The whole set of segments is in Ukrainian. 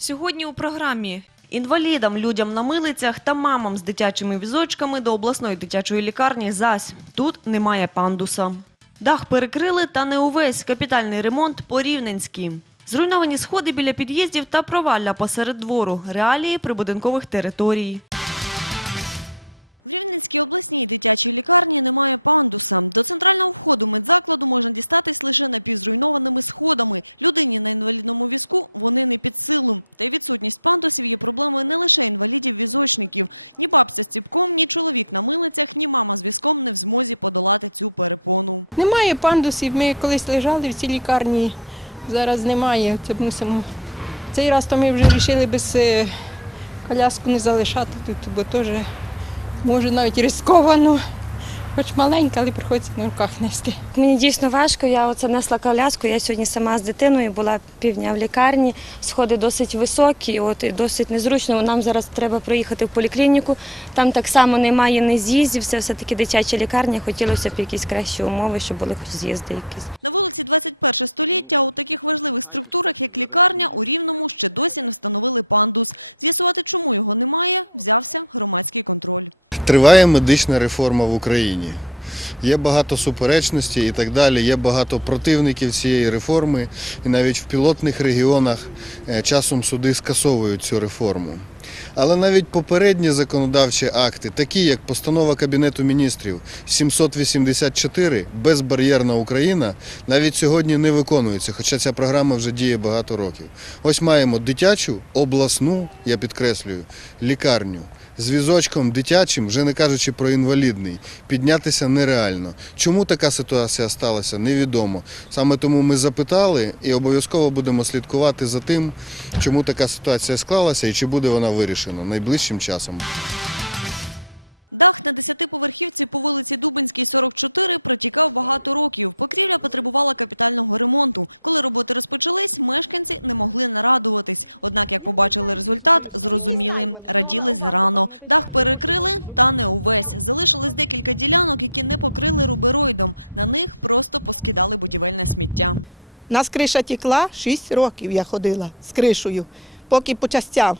сьогодні у програмі. Інвалідам, людям на милицях та мамам з дитячими візочками до обласної дитячої лікарні ЗАСь. Тут немає пандуса. Дах перекрили та не увесь капітальний ремонт по Рівненській. Зруйновані сходи біля під'їздів та провалля посеред двору. Реалії прибудинкових територій. Немає пандусів. Ми колись лежали в цій лікарні. Зараз немає. Це мусимо. Цей раз то ми вже вирішили без е, коляску не залишати тут, бо теж може навіть ризиковано. Хоч маленька, але приходиться на руках нести. Мені дійсно важко. Я оце несла коляску. Я сьогодні сама з дитиною була півдня в лікарні. Сходи досить високі, от і досить незручно. Нам зараз треба проїхати в поліклініку. Там так само немає ні з'їздів. Це все таки дитяча лікарня. Хотілося б якісь кращі умови, щоб були хоч з'їзди якісь. Триває медична реформа в Україні. Є багато суперечностей і так далі. Є багато противників цієї реформи, і навіть в пілотних регіонах е, часом суди скасовують цю реформу. Але навіть попередні законодавчі акти, такі як постанова Кабінету міністрів 784 Безбар'єрна Україна, навіть сьогодні не виконуються, хоча ця програма вже діє багато років. Ось маємо дитячу обласну, я підкреслюю, лікарню. З візочком дитячим, вже не кажучи про інвалідний, піднятися нереально. Чому така ситуація сталася, невідомо. Саме тому ми запитали і обов'язково будемо слідкувати за тим, чому така ситуація склалася і чи буде вона вирішена найближчим часом. Якісь наймани, ну але у вас тепер не тече. Нас криша текла 6 років я ходила з кришею, поки по частям.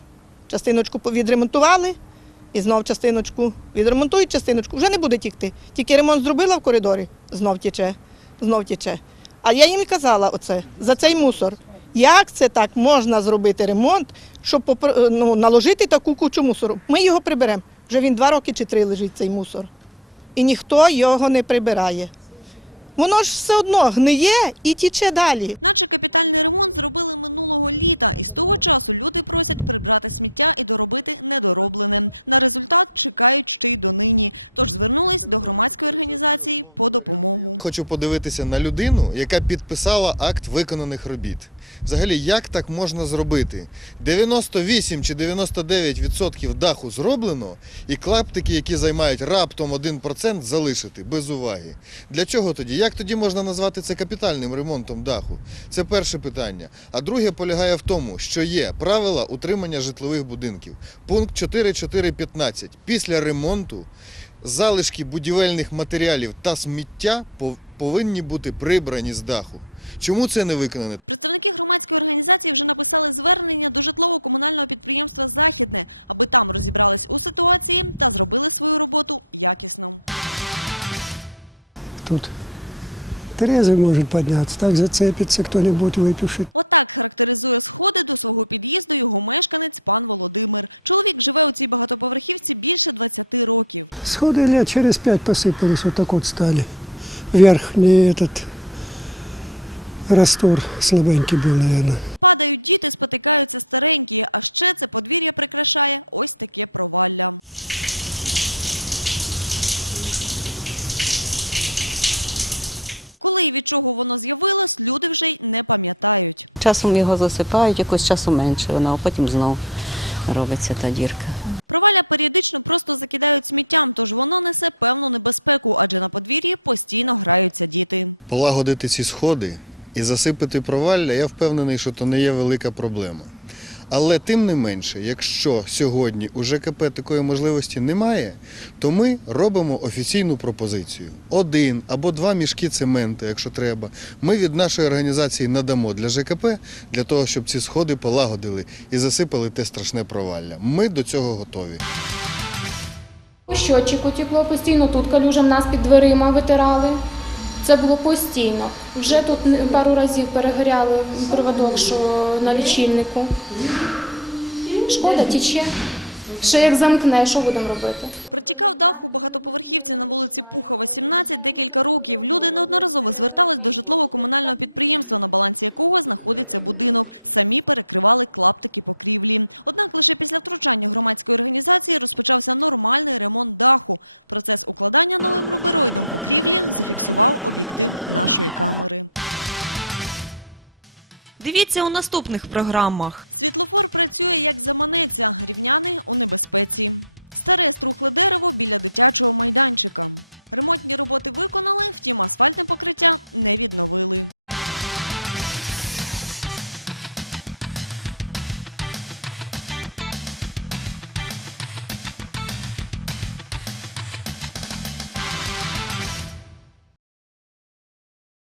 Частиночку відремонтували і знов частиночку відремонтують частиночку, вже не буде тікти. Тільки ремонт зробила в коридорі, знов тече, знов тече. А я їм і казала оце, за цей мусор. Як це так можна зробити ремонт, щоб ну, наложити таку кучу мусору? Ми його приберемо. Вже він два роки чи три лежить цей мусор. І ніхто його не прибирає. Воно ж все одно гниє і тіче далі. Хочу подивитися на людину, яка підписала акт виконаних робіт. Взагалі, як так можна зробити? 98 чи 99% даху зроблено, і клаптики, які займають раптом 1%, залишити без уваги. Для чого тоді? Як тоді можна назвати це капітальним ремонтом даху? Це перше питання. А друге полягає в тому, що є правила утримання житлових будинків. Пункт 4.4.15. Після ремонту залишки будівельних матеріалів та сміття повинні бути прибрані з даху. Чому це не виконано? Тут трезвый может подняться, так зацепится кто-нибудь выпивший. Сходы лет через пять посыпались, вот так вот стали. Вверх не этот раствор слабенький был, наверное. Часом його засипають, якось часу менше вона, а потім знову робиться та дірка. Полагодити ці сходи і засипати провалля, я впевнений, що то не є велика проблема. Але тим не менше, якщо сьогодні у ЖКП такої можливості немає, то ми робимо офіційну пропозицію. Один або два мішки цементу, якщо треба, ми від нашої організації надамо для ЖКП для того, щоб ці сходи полагодили і засипали те страшне провалля. Ми до цього готові. По щотчику постійно, тут калюжа в нас під дверима витирали. Це було постійно. Вже тут пару разів перегоряли проводок, що на лічильнику. Шкода тіче. Ще як замкне, що будемо робити? Дивіться у наступних програмах.